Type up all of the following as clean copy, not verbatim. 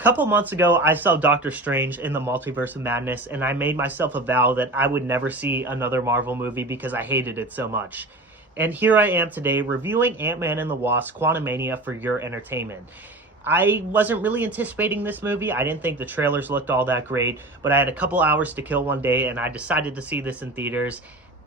couple months ago, I saw Doctor Strange in the Multiverse of Madness, and I made myself a vow that I would never see another Marvel movie because I hated it so much. And here I am today reviewing Ant-Man and the Wasp: Quantumania for your entertainment. I wasn't really anticipating this movie. I didn't think the trailers looked all that great, but I had a couple hours to kill one day, and I decided to see this in theaters.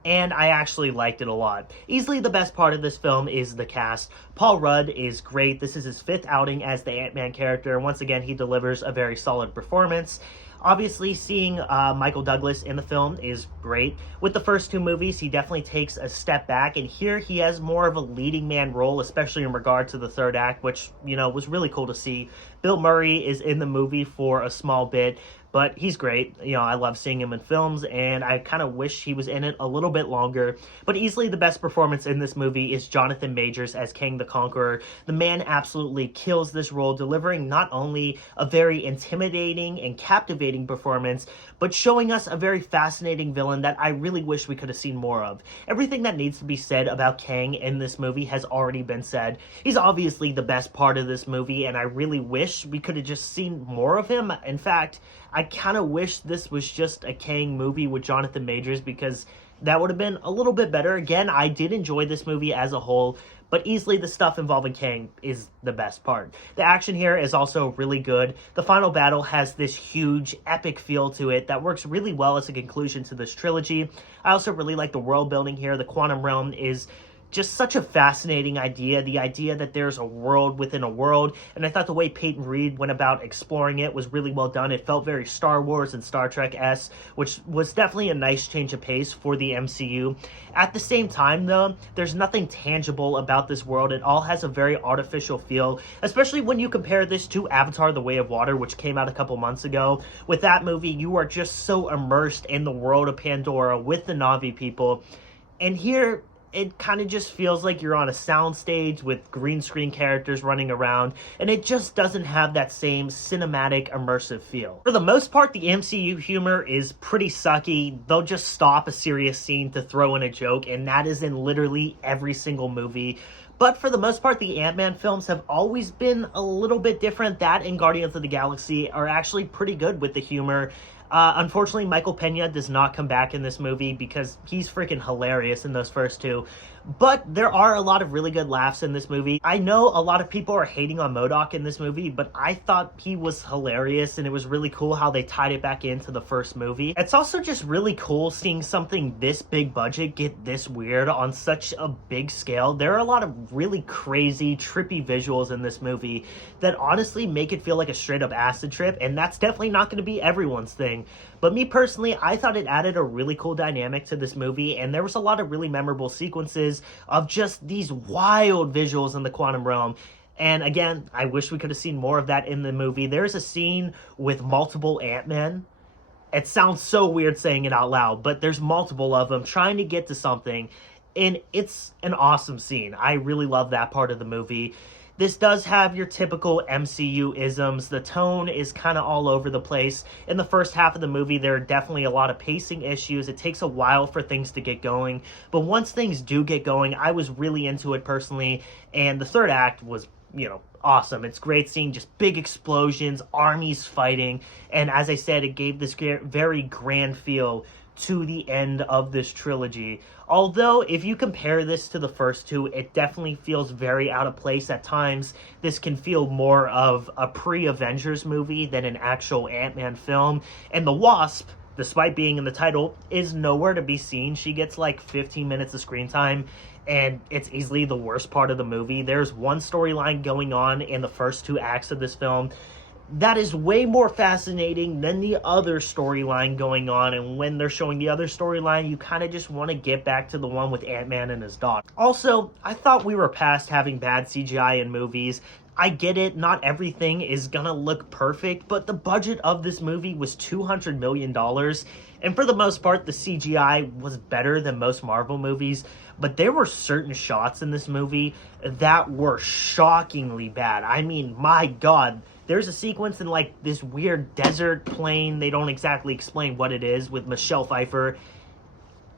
And I actually liked it a lot. Easily the best part of this film is the cast. Paul Rudd is great. This is his fifth outing as the Ant-Man character. Once again, he delivers a very solid performance. Obviously, seeing Michael Douglas in the film is great. With the first two movies, he definitely takes a step back, and here he has more of a leading man role, especially in regard to the third act, which, was really cool to see. Bill Murray is in the movie for a small bit, but he's great. I love seeing him in films, and I kind of wish he was in it a little bit longer. But easily the best performance in this movie is Jonathan Majors as Kang the Conqueror. The man absolutely kills this role, delivering not only a very intimidating and captivating performance, but showing us a very fascinating villain that I really wish we could have seen more of. Everything that needs to be said about Kang in this movie has already been said. He's obviously the best part of this movie, and I really wish we could have just seen more of him. In fact, I kind of wish this was just a Kang movie with Jonathan Majors, because that would have been a little bit better. Again, I did enjoy this movie as a whole, but easily the stuff involving Kang is the best part. The action here is also really good. The final battle has this huge, epic feel to it that works really well as a conclusion to this trilogy. I also really like the world building here. The quantum realm is just such a fascinating idea, the idea that there's a world within a world, and I thought the way Peyton Reed went about exploring it was really well done. It felt very Star Wars and Star Trek-esque, which was definitely a nice change of pace for the MCU. At the same time, though, there's nothing tangible about this world. It all has a very artificial feel, especially when you compare this to Avatar: The Way of Water, which came out a couple months ago. With that movie, you are just so immersed in the world of Pandora with the Na'vi people, and here it kind of just feels like you're on a soundstage with green screen characters running around, and it just doesn't have that same cinematic, immersive feel. For the most part, the MCU humor is pretty sucky. They'll just stop a serious scene to throw in a joke, and that is in literally every single movie. But for the most part, the Ant-Man films have always been a little bit different. That and Guardians of the Galaxy are actually pretty good with the humor. Unfortunately, Michael Pena does not come back in this movie because he's freaking hilarious in those first two. But there are a lot of really good laughs in this movie. I know a lot of people are hating on MODOK in this movie, but I thought he was hilarious, and it was really cool how they tied it back into the first movie. It's also just really cool seeing something this big budget get this weird on such a big scale. There are a lot of really crazy, trippy visuals in this movie that honestly make it feel like a straight up acid trip, and that's definitely not going to be everyone's thing. But me personally, I thought it added a really cool dynamic to this movie, and there was a lot of really memorable sequences of just these wild visuals in the quantum realm. And again, I wish we could have seen more of that in the movie. There's a scene with multiple Ant-Men. It sounds so weird saying it out loud, but there's multiple of them trying to get to something, and it's an awesome scene. I really love that part of the movie. This does have your typical MCU isms. The tone is kind of all over the place. In the first half of the movie, there are definitely a lot of pacing issues. It takes a while for things to get going. But once things do get going, I was really into it personally. And the third act was, awesome. It's great seeing just big explosions, armies fighting. And as I said, it gave this very grand feel to the end of this trilogy. Although, if you compare this to the first two, it definitely feels very out of place at times. This can feel more of a pre-Avengers movie than an actual Ant-Man film. And the Wasp, despite being in the title, is nowhere to be seen. She gets like 15 minutes of screen time, and it's easily the worst part of the movie. There's one storyline going on in the first two acts of this film that is way more fascinating than the other storyline going on, and when they're showing the other storyline, you kind of just want to get back to the one with Ant-Man and his daughter. Also, I thought we were past having bad CGI in movies. I get it, not everything is gonna look perfect, but the budget of this movie was $200 million, and for the most part, the CGI was better than most Marvel movies, but there were certain shots in this movie that were shockingly bad. I mean, my God. There's a sequence in like this weird desert plain, they don't exactly explain what it is, with Michelle Pfeiffer,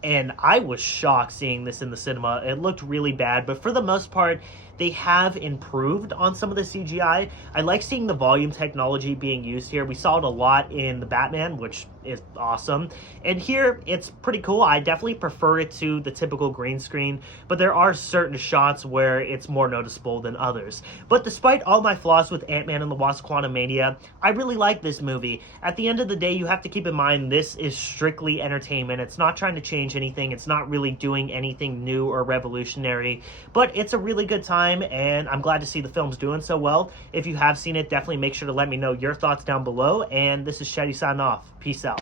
and I was shocked seeing this in the cinema. It looked really bad, but for the most part, they have improved on some of the CGI. I like seeing the volume technology being used here. We saw it a lot in the Batman, which is awesome. And here, it's pretty cool. I definitely prefer it to the typical green screen, but there are certain shots where it's more noticeable than others. But despite all my flaws with Ant-Man and the Wasp: Quantumania, I really like this movie. At the end of the day, you have to keep in mind this is strictly entertainment. It's not trying to change anything. It's not really doing anything new or revolutionary, but it's a really good time, and I'm glad to see the film's doing so well. If you have seen it, definitely make sure to let me know your thoughts down below, and this is Shetty signing off. Peace out.